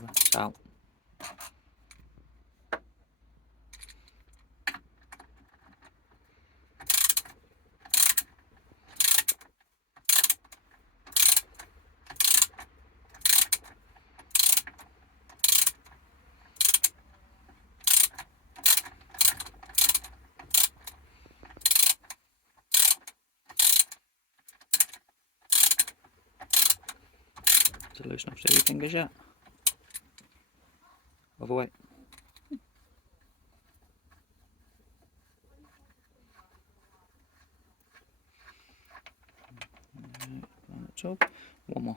whatever, it's out. Is it loose enough to your fingers yet? Overweight. On the top. One more.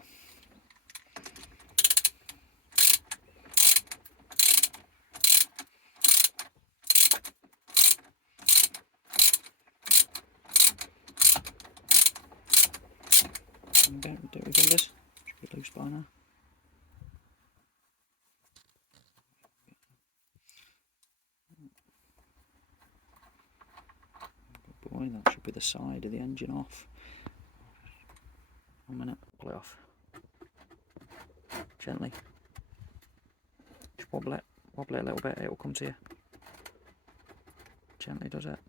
Okay, do it with fingers. Should be loose by now. Good boy, that should be the side of the engine off. 1 minute, pull it off. Gently. Just wobble it a little bit, it will come to you. Gently does it.